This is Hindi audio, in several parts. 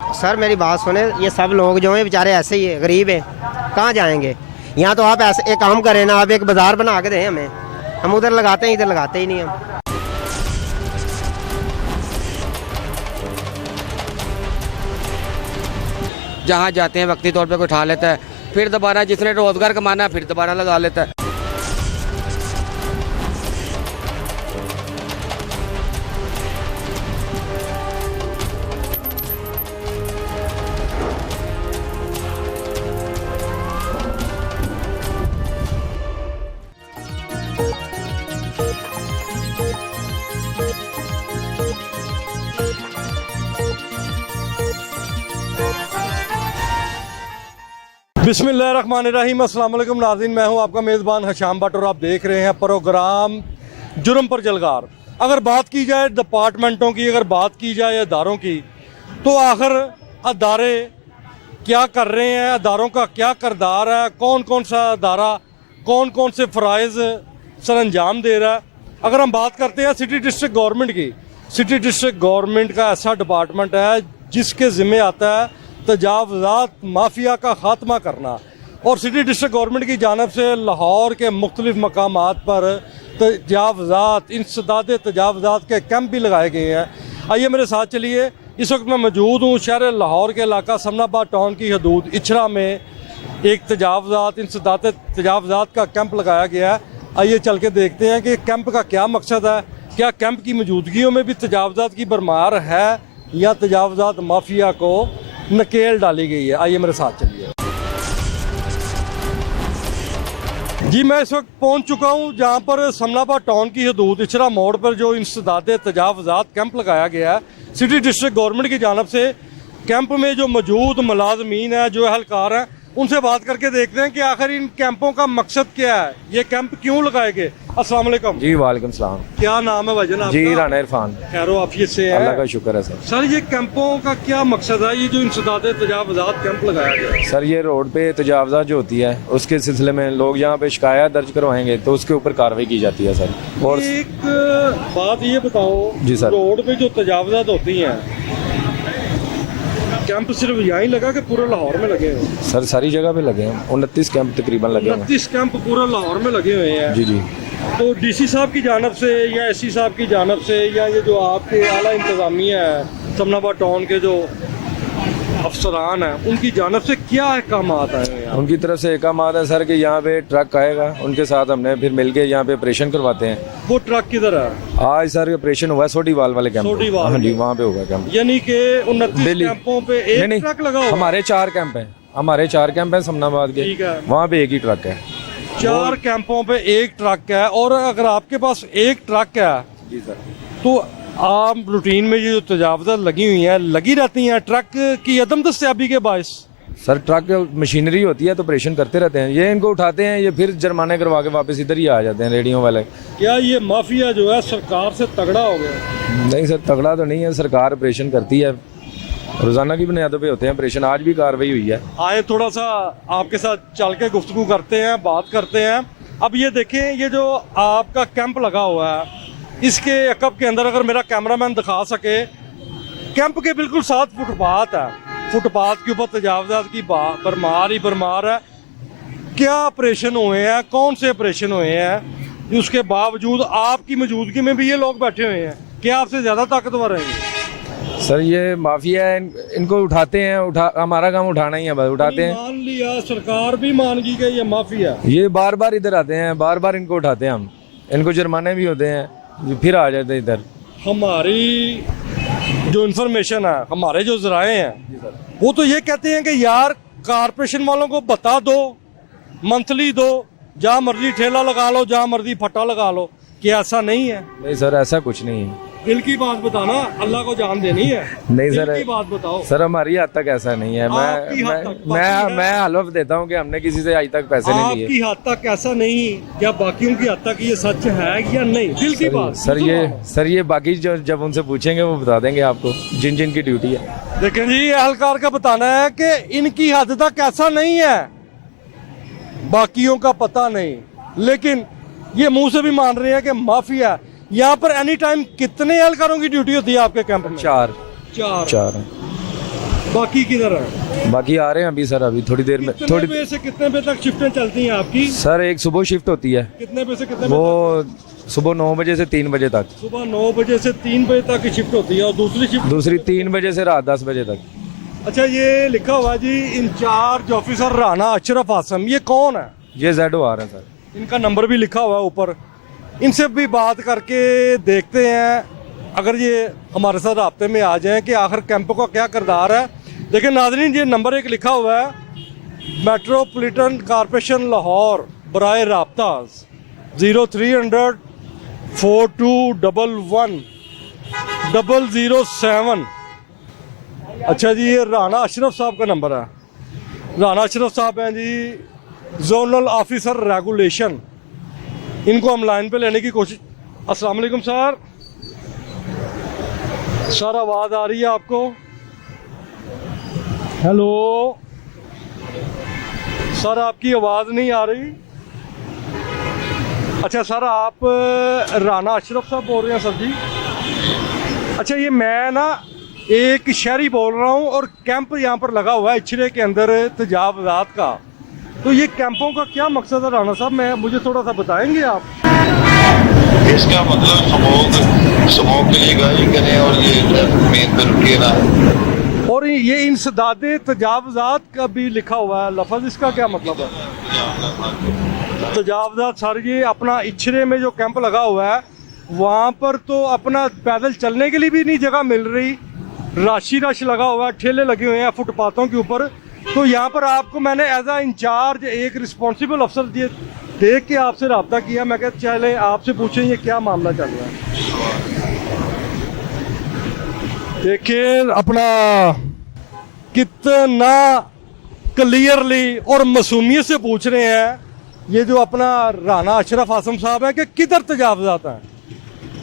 सर मेरी बात सुने, ये सब लोग जो हैं बेचारे ऐसे ही है, गरीब है, कहाँ जाएंगे। यहाँ तो आप ऐसे एक काम करें ना, आप एक बाज़ार बना के दें हमें, हम उधर लगाते हैं, इधर लगाते ही नहीं हम। जहाँ जाते हैं वक्ती तौर पे कोई उठा लेता है, फिर दोबारा जिसने रोज़गार कमाना है फिर दोबारा लगा लेता है। बिस्मिल्लाहिर्रहमानिर्रहीम, अस्सलाम वालेकुम नाज़रीन, मैं हूं आपका मेज़बान हशाम भट्ट और आप देख रहे हैं प्रोग्राम जुर्म पर जलगार। अगर बात की जाए डिपार्टमेंटों की, अगर बात की जाए अदारों की, तो आखिर अदारे क्या कर रहे हैं, अदारों का क्या किरदार है, कौन कौन सा अदारा कौन कौन से फ़राइज़ सर अंजाम दे रहा है। अगर हम बात करते हैं सिटी डिस्ट्रिक्ट गवर्नमेंट की, सिटी डिस्ट्रिक्ट गवर्नमेंट का ऐसा डिपार्टमेंट है जिसके ज़िम्मे आता है तजावज़ात माफिया का ख़ात्मा करना। और सिटी डिस्ट्रिक्ट गवर्नमेंट की जानिब से लाहौर के मुख्तलिफ मकामात पर तजावज़ात, इंसदाद तजावज़ात के कैंप भी लगाए गए हैं। आइए मेरे साथ चलिए, इस वक्त मैं मौजूद हूँ शहर लाहौर के इलाका समनाबाद टाउन की हदूद इचरा में। एक तजावज़ात, इंसदाद तजावज़ात का कैंप लगाया गया है। आइए चल के देखते हैं कि कैंप का क्या मकसद है, क्या कैंप की मौजूदगियों में भी तजावज़ात की भरमार है या तजावज़ात माफिया को नकेल डाली गई है। आइए मेरे साथ चलिए। जी मैं इस वक्त पहुंच चुका हूं जहां पर समनाबाद टाउन की हदूद इचरा मोड़ पर जो इंसदाद तजावज़ात कैंप लगाया गया है सिटी डिस्ट्रिक्ट गवर्नमेंट की जानिब से। कैंप में जो मौजूद मुलाजमीन है, जो अहलकार हैं, उनसे बात करके देखते हैं कि आखिर इन कैंपों का मकसद क्या है, ये कैंप क्यों लगाए गए। अस्सलाम वालेकुम। जी वालेकुम सलाम। क्या नाम है भाईजान आपका? जी राना इरफान। खैरो आफियत से है? अल्लाह का शुक्र है सर। सर ये कैंपों का क्या मकसद है, ये जो इंसदाद तजावज़ात कैंप लगाया गया है? सर ये रोड पे तजावज़ात जो होती है उसके सिलसिले में लोग यहाँ पे शिकायत दर्ज करवाएंगे तो उसके ऊपर कार्रवाई की जाती है सर। और एक बात ये बताओ जी सर। रोड पे जो तजावज़ात होती हैं, कैंप सिर्फ यहीं लगा कि पूरे लाहौर में लगे हैं? सर सारी जगह पे लगे हैं, 29 कैंप तकरीबन लगे हैं। 29 कैंप पूरे लाहौर में लगे हुए हैं? जी जी। तो डीसी साहब की जानिब से या एससी साहब की जानिब से या ये जो आपके आला इंतज़ामिया है समनाबाद टाउन के जो अफसरान हैं, उनकी जानिब से क्या अहकाम आए हैं? उनकी तरफ से अहकाम है सर कि यहाँ पे ट्रक आएगा, उनके साथ हमने फिर मिलके यहाँ पे ऑपरेशन करवाते हैं। वो ट्रक किधर है? आज सर ऑपरेशन हुआ सोडीवाल वाले कैंप। सोडीवाल? हाँ जी वहाँ पे होगा कैंप। यानी कि 29 कैंपों पे एक ट्रक लगा हुआ? हमारे 4 कैंप हैं, हमारे 4 कैंप हैं समनाबाद के, ठीक है। वहाँ पे एक ही ट्रक है। 4 कैंपों पे एक ट्रक है। और अगर आपके पास एक ट्रक है जी सर, तो आम रूटीन में ये जो तजावज़ात लगी हुई हैं, लगी रहती हैं ट्रक की अदम दस्तयाबी के बायस? सर ट्रक मशीनरी होती है तो ऑपरेशन करते रहते हैं, ये इनको उठाते हैं, ये फिर जुर्माने करवा के वापस इधर ही आ जाते हैं रेडियो वाले। क्या ये माफिया जो है सरकार से तगड़ा हो गया? नहीं सर तगड़ा तो नहीं है, सरकार ऑपरेशन करती है, रोजाना की बुनियादों पे होते हैं ऑपरेशन। आज भी कार्रवाई हुई है। आए थोड़ा सा आपके साथ चल के गुफ्तगू करते हैं, बात करते हैं। अब ये देखें, ये जो आपका कैंप लगा हुआ है, इसके अकब के अंदर अगर मेरा कैमरामैन दिखा सके, कैंप के बिल्कुल साथ फुटपाथ है, फुटपाथ के ऊपर तजावज़ात की भरमार ही भरमार है। क्या ऑपरेशन हुए हैं, कौन से ऑपरेशन हुए हैं, उसके बावजूद आपकी मौजूदगी में भी ये लोग बैठे हुए हैं, क्या आपसे ज़्यादा ताकतवर हैं? सर ये माफिया है, इनको उठाते हैं, हमारा काम उठाना ही है, बस उठाते हैं। मान लिया सरकार भी मान गई कि ये माफिया, ये बार बार इधर आते हैं, बार बार इनको उठाते हैं हम, इनको जुर्माने भी होते हैं, फिर आ जाते हैं इधर। हमारी जो इंफॉर्मेशन है, हमारे जो ज़राए हैं, वो तो ये कहते हैं कि यार कारपोरेशन वालों को बता दो, मंथली दो, जहाँ मर्जी ठेला लगा लो, जहाँ मर्जी फट्टा लगा लो। क्या ऐसा नहीं है? नहीं सर ऐसा कुछ नहीं है। दिल की बात बताना, अल्लाह को जान देनी है। नहीं दिल सर की बात बताओ। सर हमारी हद तक ऐसा नहीं है। आपकी हद तक बाकी है। मैं हलफ देता हूँ कि हमने किसी से आज तक पैसे नहीं लिए। आपकी हद तक ऐसा नहीं, क्या बाकियों की हद तक ये सच है या नहीं? दिल की बात सर ये बाकी जो जब उनसे पूछेंगे वो बता देंगे आपको, जिन जिन की ड्यूटी है। लेकिन जी अहलकार का बताना है कि इनकी हद तक ऐसा नहीं है, बाकियों का पता नहीं, लेकिन ये मुंह से भी मान रहे हैं कि माफिया। यहाँ पर एनी टाइम कितने एहलकारों की ड्यूटी होती है आपके कैंप में? 4 चार। बाकी किधर है? बाकी आ रहे हैं अभी सर, अभी थोड़ी देर में। कितने थोड़ी बजे से कितने बजे तक शिफ्टें चलती हैं आपकी? सर एक सुबह शिफ्ट होती है, कितने बजे से कितने बजे वो सुबह 9 बजे से 3 बजे तक। तक? सुबह 9 बजे से 3 बजे तक की शिफ्ट होती है और दूसरी शिफ्ट? दूसरी 3 बजे से रात 10 बजे तक। अच्छा, ये लिखा हुआ है जी इंचार्ज ऑफिसर राना अशरफ आसम, ये कौन है? ये ZOR है सर। इनका नंबर भी लिखा हुआ है ऊपर। इनसे भी बात करके देखते हैं अगर ये हमारे साथ राब्ते में आ जाएं कि आखिर कैंपों का क्या किरदार है। देखिए नाज़रीन, ये नंबर एक लिखा हुआ है मेट्रोपॉलिटन कॉरपोरेशन लाहौर बराए राब्ता 0300 4211 007। अच्छा जी, ये राना अशरफ साहब का नंबर है। राना अशरफ साहब हैं जी जोनल ऑफिसर रेगुलेशन। इनको हम लाइन पे लेने की कोशिश। अस्सलाम वालेकुम सर। सर आवाज़ आ रही है आपको? हेलो सर, आपकी आवाज़ नहीं आ रही। अच्छा सर, आप राना अशरफ साहब बोल रहे हैं? सर जी, अच्छा ये मैं ना एक शहरी बोल रहा हूँ और कैंप यहाँ पर लगा हुआ है इचरे के अंदर तजावजात का। तो ये कैंपों का क्या मकसद है राना साहब, मुझे थोड़ा सा बताएंगे आप? इसका मतलब स्मोक के लिए गाड़ी करें और ये मेन पे रुकिए ना। और ये इंसदादे तजावजात का भी लिखा हुआ है लफ्ज़, इसका क्या मतलब है? तजावजात सर, ये अपना इचरे में जो कैंप लगा हुआ है वहाँ पर तो अपना पैदल चलने के लिए भी नहीं जगह मिल रही, रश लगा हुआ है, ठेले लगे हुए हैं फुटपाथों के ऊपर। तो यहाँ पर आपको मैंने एज आ इंचार्ज एक रिस्पॉन्सिबल अफसर ये देख के आपसे रब्ता किया। मैं कहता चले आपसे पूछें ये क्या मामला चल रहा है। देखिए अपना कितना क्लियरली और मासूमियत से पूछ रहे हैं ये जो अपना राना अशरफ आसम साहब है कि किधर तजावजात हैं।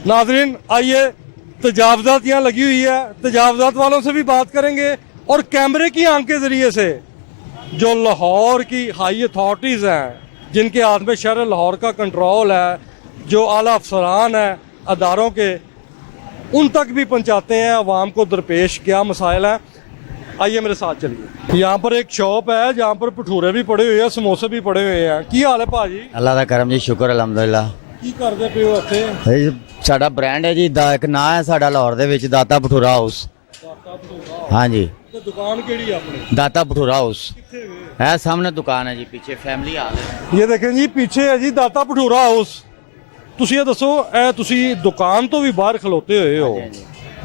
नाजरीन आइए, तजावजात यहाँ लगी हुई है, तजावजात वालों से भी बात करेंगे और कैमरे की आंख के ज़रिए से जो लाहौर की हाई अथॉरिटीज़ हैं जिनके हाथ में शहर लाहौर का कंट्रोल है, जो आला अफसरान हैं अदारों के, उन तक भी पहुँचाते हैं अवाम को दरपेश क्या मसाइल हैं। आइए मेरे साथ चलिए। यहाँ पर एक शॉप है जहाँ पर भटूरे भी पड़े हुए हैं, समोसे भी पड़े हुए हैं। की हाल है भाजी? अल्लाह दा करम जी, शुक्र अलहमदुलिल्लाह। की करते पे हो ਇੱਥੇ? ਇਹ ਸਾਡਾ ਬ੍ਰਾਂਡ ਹੈ ਜੀ ਦਾ, ਇੱਕ ਨਾਂ ਹੈ ਸਾਡਾ ਲਾਹੌਰ ਦੇ ਵਿੱਚ ਦਾਤਾ ਭਟੂਰਾ ਹਾਊਸ। ਹਾਂਜੀ, ਤੇ ਦੁਕਾਨ ਕਿਹੜੀ ਹੈ ਆਪਣੀ? ਦਾਤਾ ਭਟੂਰਾ ਹਾਊਸ ਕਿੱਥੇ ਵੇ? ਹੈ ਸਾਹਮਣੇ ਦੁਕਾਨ ਹੈ ਜੀ, ਪਿੱਛੇ ਫੈਮਿਲੀ ਹਾਲ ਹੈ। ਇਹ ਦੇਖੇਂ ਜੀ ਪਿੱਛੇ ਹੈ ਜੀ ਦਾਤਾ ਭਟੂਰਾ ਹਾਊਸ। ਤੁਸੀਂ ਇਹ ਦੱਸੋ, ਇਹ ਤੁਸੀਂ ਦੁਕਾਨ ਤੋਂ ਵੀ ਬਾਹਰ ਖਲੋਤੇ ਹੋਏ ਹੋ,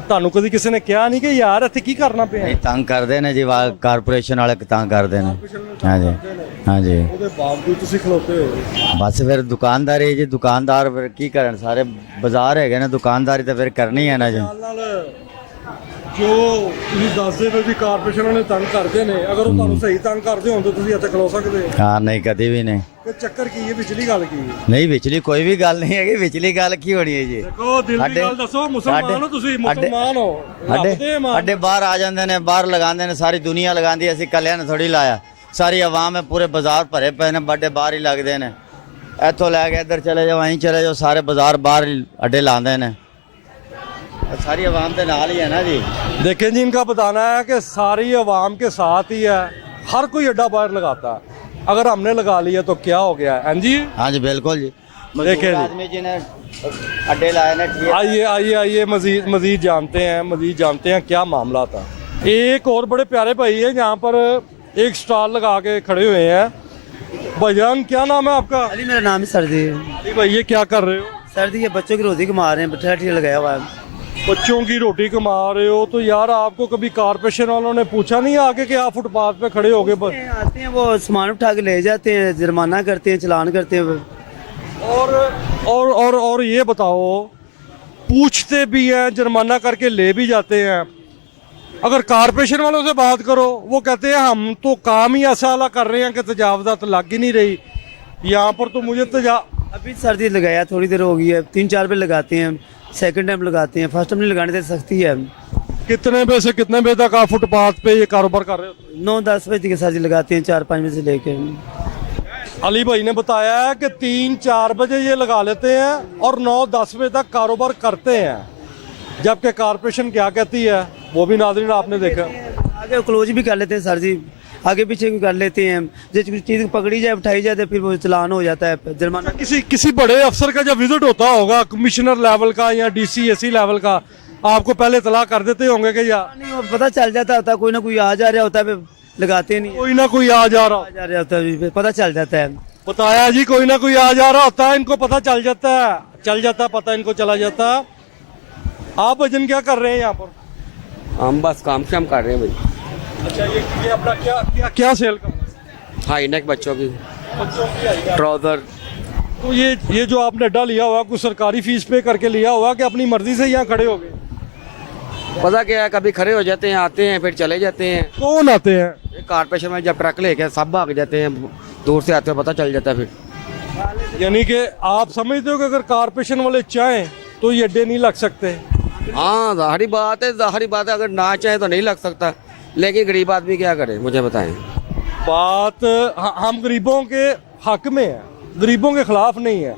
ਤੁਹਾਨੂੰ ਕਦੀ ਕਿਸੇ ਨੇ ਕਿਹਾ ਨਹੀਂ ਕਿ ਯਾਰ ਇੱਥੇ ਕੀ ਕਰਨਾ ਪਿਆ? ਇਹ ਤੰਗ ਕਰਦੇ ਨੇ ਜੀ, ਕਾਰਪੋਰੇਸ਼ਨ ਵਾਲੇ ਤੰਗ ਕਰਦੇ ਨੇ। ਹਾਂਜੀ ਹਾਂਜੀ, ਉਹਦੇ ਬਾਵਜੂਦ ਤੁਸੀਂ ਖਲੋਤੇ ਹੋਏ ਹੋ। ਬਸ ਫਿਰ ਦੁਕਾਨਦਾਰੀ ਜੀ, ਦੁਕਾਨਦਾਰ ਫਿਰ ਕੀ ਕਰਨ, ਸਾਰੇ ਬਾਜ਼ਾਰ ਹੈਗੇ ਨੇ, ਦੁਕਾਨਦਾਰੀ ਤਾਂ ਫਿਰ ਕਰਨੀ ਹੈ ਨਾ ਜੀ। ਨਾਲ ਜੋ ਤੁਸੀਂ ਦੱਸਦੇ ਹੋ ਵੀ ਕਾਰਪੋਰੇਸ਼ਨ ਵਾਲੇ ਤੰਗ ਕਰਦੇ ਨੇ, ਅਗਰ ਉਹ ਤੁਹਾਨੂੰ ਸਹੀ ਤੰਗ ਕਰਦੇ ਹੋਣ ਤਾਂ ਤੁਸੀਂ ਇੱਥੇ ਖਲੋ ਸਕਦੇ ਹੋ? ਹਾਂ ਨਹੀਂ, ਕਦੇ ਵੀ ਨਹੀਂ। ਤੇ ਚੱਕਰ ਕੀ ਹੈ, ਵਿਚਲੀ ਗੱਲ ਕੀ ਹੈ? ਨਹੀਂ ਵਿਚਲੀ ਕੋਈ ਵੀ ਗੱਲ ਨਹੀਂ ਹੈਗੀ, ਵਿਚਲੀ ਗੱਲ ਕੀ ਹੋਣੀ ਹੈ ਜੀ? ਦੇਖੋ ਦਿਲ ਦੀ ਗੱਲ ਦੱਸੋ, ਮੁਸਲਮਾਨ ਹੋ ਤੁਸੀਂ, ਮੁਸਲਮਾਨ ਹੋ, ਰੱਬ ਦੇ ਮਾਨ। ਅੱਡੇ ਬਾਹਰ ਆ ਜਾਂਦੇ ਨੇ, ਬਾਹਰ ਲਗਾਉਂਦੇ ਨੇ, ਸਾਰੀ ਦੁਨੀਆ ਲਗਾਉਂਦੀ, ਅਸੀਂ ਕੱਲਿਆਂ ਨੇ ਥੋੜੀ ਲਾਇਆ। ਸਾਰੀ ਆਵਾਮ ਹੈ, ਪੂਰੇ ਬਾਜ਼ਾਰ ਭਰੇ ਪਏ ਨੇ, ਵੱਡੇ ਬਾਹਰ ਹੀ ਲੱਗਦੇ ਨੇ। ਇੱਥੋਂ ਲੈ ਕੇ ਇੱਧਰ ਚਲੇ ਜਾਓ, ਵਹੀਂ ਚਲੇ ਜਾਓ, ਸਾਰੇ ਬਾਜ਼ਾਰ ਬਾਹਰ ਅੱਡੇ ਲਾਉਂਦੇ ਨੇ। सारी आवाम के नाल ही है ना जी। देखें जी, इनका बताना है कि सारी आवाम के साथ ही है, हर कोई अड्डा बाहर लगाता है। अगर हमने लगा लिया तो क्या हो गया है जी? हाँ जी बिल्कुल जी। देखें जी, आदमी जी ने अड्डे लाए ने। आइए आइए आइए, मजीद जानते हैं क्या मामला था। एक और बड़े प्यारे भाई है यहाँ पर एक स्टॉल लगा के खड़े हुए हैं। भाईजान क्या नाम है आपका? अली मेरा नाम है सर जी। भाई ये क्या कर रहे हो? सर जी ये बच्चों की रोटी कमा रहे हैं, बैठा लगाया हुआ है। बच्चों की रोटी कमा रहे हो तो यार आपको कभी कारपोरेशन वालों ने पूछा नहीं आके कि आप फुटपाथ पे खड़े हो गए? बस आते हैं वो सामान उठा के ले जाते हैं, जुर्माना करते हैं, चलान करते हैं। और ये बताओ, पूछते भी हैं, जुर्माना करके ले भी जाते हैं। अगर कारपोरेशन वालों से बात करो, वो कहते हैं हम तो काम ही ऐसा वाला कर रहे हैं कि तजावजात लग ही नहीं रही। यहाँ पर तो मुझे अभी सर्दी लगाया, थोड़ी देर हो गई है, 3-4 पे लगाते हैं, सेकंड टाइम लगाते हैं, फर्स्ट टाइम नहीं लगाने से सख्ती है। कितने बजे से कितने बजे तक आप फुटपाथ पे ये कारोबार कर रहे हो? 9-10 बजे के सर जी लगाते हैं, 4-5 बजे से लेके। अली भाई ने बताया है कि 3-4 बजे ये लगा लेते हैं और 9-10 बजे तक कारोबार करते हैं, जबकि कारपोरेशन क्या कहती है वो भी नाज़रीन आपने देखा। आगे क्लोज भी कर लेते हैं सर जी, आगे पीछे भी कर लेते हैं। जिस चीज़ पकड़ी जाए उठाई जाए तो फिर वो चलान हो जाता है, जुर्माना। किसी बड़े अफसर का जब विजिट होता होगा, कमिश्नर लेवल का या डीसी एसी लेवल का, आपको पहले इतला कर देते होंगे कि या नहीं, वो पता चल जाता होता है, कोई ना कोई आ जा रहा होता है, फिर लगाते नहीं, कोई ना कोई आ जा रहा आ जा रहा होता है, फिर पता चल जाता है। बताया जी, कोई ना कोई आ जा रहा होता है, इनको पता चल जाता है, पता इनको चला जाता है। आप भजन क्या कर रहे हैं यहाँ पर? हम बस काम शाम कर रहे हैं भाई। अच्छा, ये अपना क्या सेल कर रहे हैं? हाई नेक बच्चों की बच्चों की आई। ट्राउजर। तो ये जो आपने अड्डा लिया हुआ, कुछ सरकारी फीस पे करके लिया हुआ कि अपनी मर्जी से यहाँ खड़े हो गए? पता क्या है, कभी खड़े हो जाते हैं, आते हैं, फिर चले जाते हैं। कौन आते हैं? ये कारपोरेशन में जब ट्रक लेके सब भाग जाते हैं, दूर से आते हैं, पता चल जाता है फिर। यानी कि आप समझते हो कि अगर कारपोरेशन वाले चाहें तो ये अड्डे नहीं लग सकते? हाँ, जाहिर बात है, अगर ना चाहे तो नहीं लग सकता, लेकिन गरीब आदमी क्या करे, मुझे बताएं। बात हम गरीबों के हक में है, गरीबों के खिलाफ नहीं है।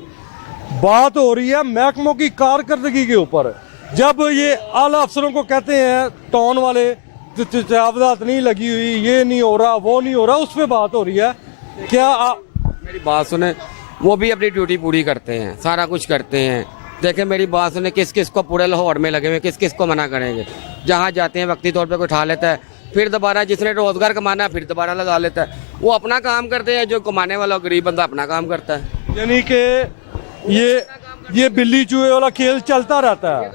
बात हो रही है महकमों की कारकर्दगी के ऊपर। जब ये आला अफसरों को कहते हैं टाउन वाले तजावजात नहीं लगी हुई, ये नहीं हो रहा, वो नहीं हो रहा, उस पर बात हो रही है। क्या आप मेरी बात सुने, वो भी अपनी ड्यूटी पूरी करते हैं, सारा कुछ करते हैं। देखें मेरी बात सुने, किस किस को पूरे लाहौर में लगे हुए, किस किस को मना करेंगे? जहाँ जाते हैं वक्ती तौर पे कोई उठा लेता है, फिर दोबारा जिसने रोजगार कमाना है फिर दोबारा लगा लेता है। वो अपना काम करते हैं, जो कमाने वाला गरीब बंदा अपना काम करता है। यानी कि ये बिल्ली चूहे वाला खेल चलता रहता है।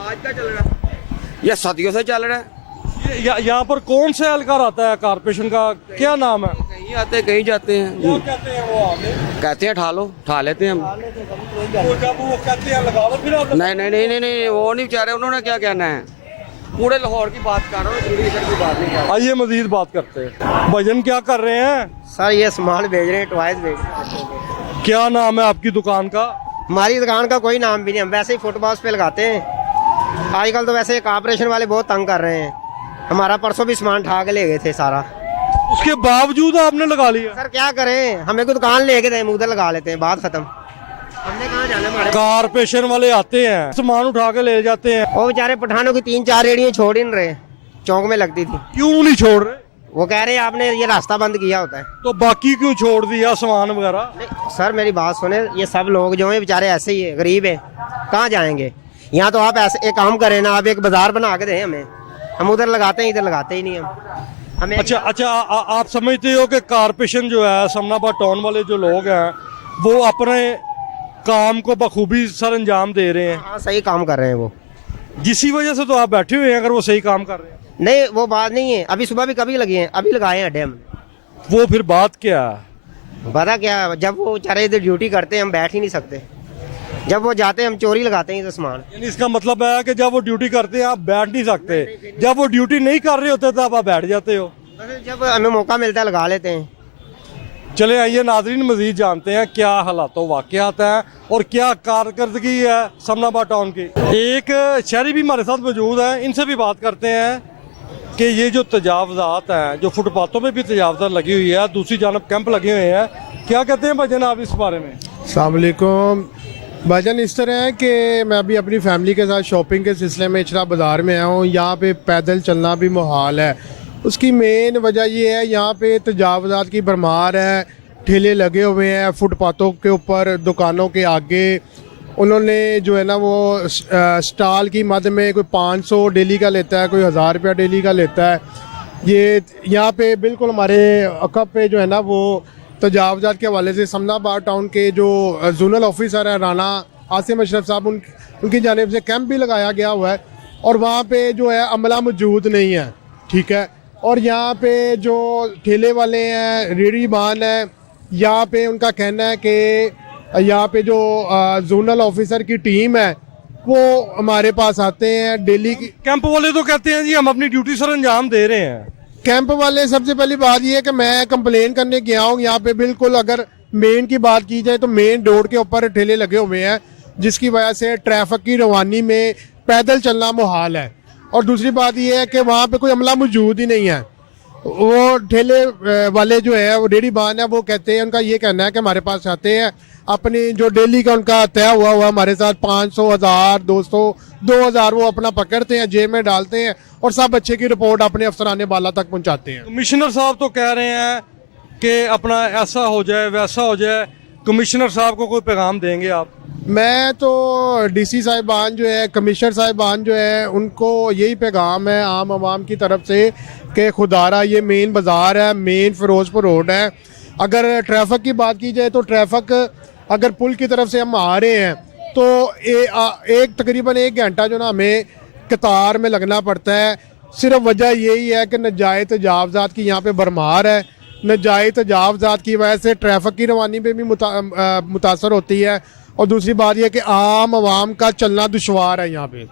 आज का चल रहा है, ये सदियों से चल रहा है। यहाँ पर कौन सा एहलकार आता है कारपोरेशन का, क्या नाम है? कहीं आते हैं, कहीं जाते हैं। क्या कहते हैं वो आगे? कहते हैं उठा लो, उठा लेते हैं हम। तो जब वो कहते हैं लगा लो, फिर आप नहीं, वो नहीं बेचारे, उन्होंने क्या कहना है? पूरे लाहौर की बात कर रहा हूँ, की बात नहीं कर रहा। आइए मजीद बात करते हैं। भजन क्या कर रहे हैं? सर ये सामान भेज रहे हैं, टॉयज भेज रहे हैं। क्या नाम है आपकी दुकान का? हमारी दुकान का कोई नाम भी नहीं, हम वैसे ही फुटपाथ पे लगाते हैं। आजकल तो वैसे कारपोरेशन वाले बहुत तंग कर रहे हैं, हमारा परसों भी सामान ठा के ले गए थे सारा। उसके बावजूद आपने लगा लिया? सर क्या करें, हमें को दुकान लेके दे, उधर लगा लेते हैं, बात खत्म। हमने कहाँ जाना? हमारे कारपोरेशन वाले आते हैं, सामान उठा के ले जाते हैं। वो बेचारे पठानों की 3-4 रेडियाँ छोड़ ही नहीं रहे, चौक में लगती थी। क्यों नहीं छोड़ रहे? वो कह रहे हैं आपने ये रास्ता बंद किया होता है। तो बाकी क्यों छोड़ दिया सामान वगैरह? नहीं सर मेरी बात सुने, ये सब लोग जो हैं बेचारे ऐसे ही है, गरीब है, कहाँ जाएंगे? यहाँ तो आप ऐसे एक काम करें ना, आप एक बाजार बना के दें हमें, हम उधर लगाते हैं, इधर लगाते ही नहीं हमें। अच्छा, आप समझते हो कि कारपोरेशन जो है, समनाबाद टाउन वाले जो लोग हैं, वो अपने काम को बखूबी सर अंजाम दे रहे हैं? हाँ सही काम कर रहे हैं वो, जिसी वजह से तो आप बैठे हुए हैं, अगर वो सही काम कर रहे हैं। नहीं वो बात नहीं है, अभी सुबह भी कभी लगे हैं, अभी लगाए हैं अड्डे हम। वो फिर बात क्या है? पता क्या, जब वो बेचारे इधर ड्यूटी करते हैं हम बैठ ही नहीं सकते, जब वो जाते हैं हम चोरी लगाते हैं इधर सामान। यानी इसका मतलब है कि जब वो ड्यूटी करते हैं आप बैठ नहीं सकते, जब वो ड्यूटी नहीं कर रहे होते तब आप बैठ जाते हो? जब हमें मौका मिलता है लगा लेते हैं। चले आइए नाजरीन, मजीद जानते हैं क्या हालातों वाक़यात हैं और क्या कारकर्दगी है समनाबाद टाउन की। एक शहरी भी हमारे साथ मौजूद हैं, इनसे भी बात करते हैं कि ये जो तजावज़ात हैं, जो फुटपाथों में भी तजावज़ात लगी हुई है, दूसरी जानब कैंप लगे हुए हैं, क्या कहते हैं भजन आप इस बारे में? अस्सलाम वालेकुम। भजन इस तरह है कि मैं अभी अपनी फैमिली के साथ शॉपिंग के सिलसिले में इचरा बाज़ार में आया हूँ। यहाँ पे पैदल चलना भी मुहाल है। उसकी मेन वजह ये है, यहाँ पे तजावज़ात की भरमार है, ठेले लगे हुए हैं फुटपाथों के ऊपर, दुकानों के आगे। उन्होंने जो है ना वो स्टॉल की मद में कोई 500 डेली का लेता है, कोई 1000 रुपया डेली का लेता है। ये यहाँ पे बिल्कुल हमारे अकब पे जो है ना वो तजावज़ात के हवाले से समनाबाद टाउन के जो जोनल ऑफिसर है राना आसिम अशरफ साहब, उनकी जानिब से कैंप भी लगाया गया हुआ है और वहाँ पे जो है अमला मौजूद नहीं है, ठीक है। और यहाँ पे जो ठेले वाले हैं, रेहड़ी बान है, यहाँ पे उनका कहना है कि यहाँ पे जो जोनल ऑफिसर की टीम है वो हमारे पास आते हैं डेली की। कैंप वाले तो कहते हैं जी हम अपनी ड्यूटी सर अंजाम दे रहे हैं। कैंप वाले, सबसे पहली बात ये है कि मैं कंप्लेन करने गया हूँ यहाँ पे, बिल्कुल अगर मेन की बात की जाए तो मेन रोड के ऊपर ठेले लगे हुए हैं, जिसकी वजह से ट्रैफिक की रवानी में पैदल चलना मुहाल है। और दूसरी बात ये है कि वहाँ पे कोई अमला मौजूद ही नहीं है। वो ठेले वाले जो है, वो रेहड़ी बान है, वो कहते हैं, उनका ये कहना है कि हमारे पास आते हैं, अपनी जो डेली का उनका तय हुआ हुआ हमारे साथ 500, 1000, 200, 2000 वो अपना पकड़ते हैं, जेब में डालते हैं और सब बच्चे की रिपोर्ट अपने अफसराने बाला तक पहुंचाते हैं। कमिश्नर साहब तो कह रहे हैं कि अपना ऐसा हो जाए वैसा हो जाए, कमिश्नर साहब को कोई पैगाम देंगे आप? मैं तो डीसी साहिबान जो है, कमिश्नर साहिबान जो है, उनको यही पैगाम है आम आवाम की तरफ से कि खुदारा ये मेन बाज़ार है, मेन फिरोजपुर रोड है। अगर ट्रैफिक की बात की जाए तो ट्रैफिक अगर पुल की तरफ से हम आ रहे हैं तो एक तकरीबन 1 घंटा जो ना हमें कतार में लगना पड़ता है। सिर्फ वजह यही है कि नजायज़ तजावज़ात की यहाँ पे भरमार है। नजायज़ तजावज़ात की वजह से ट्रैफिक की रवानी पे भी मुतासर होती है और दूसरी बात यह कि आम आवाम का चलना दुश्वार है। यहाँ पे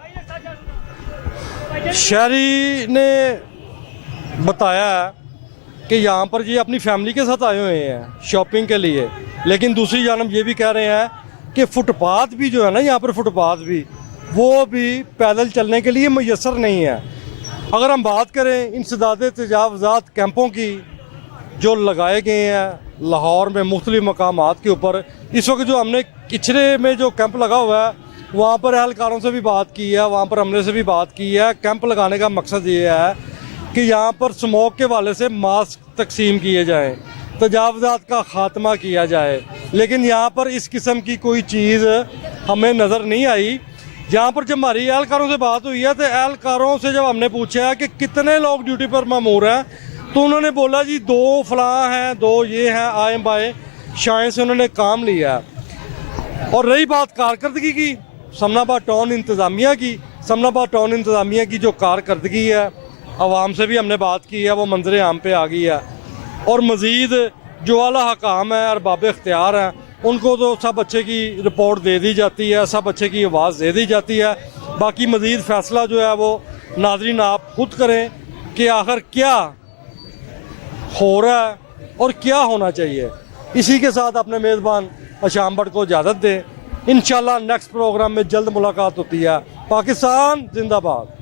शहरी ने बताया कि यहाँ पर ये अपनी फैमिली के साथ आए हुए हैं शॉपिंग के लिए, लेकिन दूसरी जानब ये भी कह रहे हैं कि फुटपाथ भी जो है ना, यहाँ पर फुटपाथ भी वो भी पैदल चलने के लिए मैसर नहीं है। अगर हम बात करें इंसदाद तजावज़ात कैंपों की जो लगाए गए हैं लाहौर में मुख्तलिफ मकामात के ऊपर, इस वक्त जो हमने किचरे में जो कैंप लगा हुआ है वहाँ पर एहलकारों से भी बात की है, वहाँ पर हमने से भी बात की है। कैंप लगाने का मकसद ये है कि यहाँ पर स्मोक के वाले से मास्क तकसीम किए जाएँ, तजावज़ात का ख़ात्मा किया जाए, लेकिन यहाँ पर इस किस्म की कोई चीज़ हमें नज़र नहीं आई। यहाँ पर जब हमारी एहलकारों से बात हुई है तो एहलकारों से जब हमने पूछा है कि कितने लोग ड्यूटी पर मामूर हैं तो उन्होंने बोला जी 2 फलां हैं, 2 ये हैं, आए बाएँ शायद से उन्होंने काम लिया है। और रही बात कारकर्दगी की, समनाबाद टाउन इंतज़ामिया की, समनाबाद टाउन इंतज़ामिया की जो कारकर्दगी है, आवाम से भी हमने बात की है, वो मंजर आम पे आ गई है। और मज़ीद जो आला हकाम है, अरबाब इख्तियार हैं, उनको तो सब अच्छे की रिपोर्ट दे दी जाती है, सब अच्छे की आवाज़ दे दी जाती है। बाकी मज़ीद फ़ैसला जो है वो नाज़रीन आप खुद करें कि आखिर क्या हो रहा है और क्या होना चाहिए। इसी के साथ अपने मेज़बान हशाम भट्ट को इजाज़त दें। इंशाल्लाह नेक्स्ट प्रोग्राम में जल्द मुलाकात होती है। पाकिस्तान जिंदाबाद।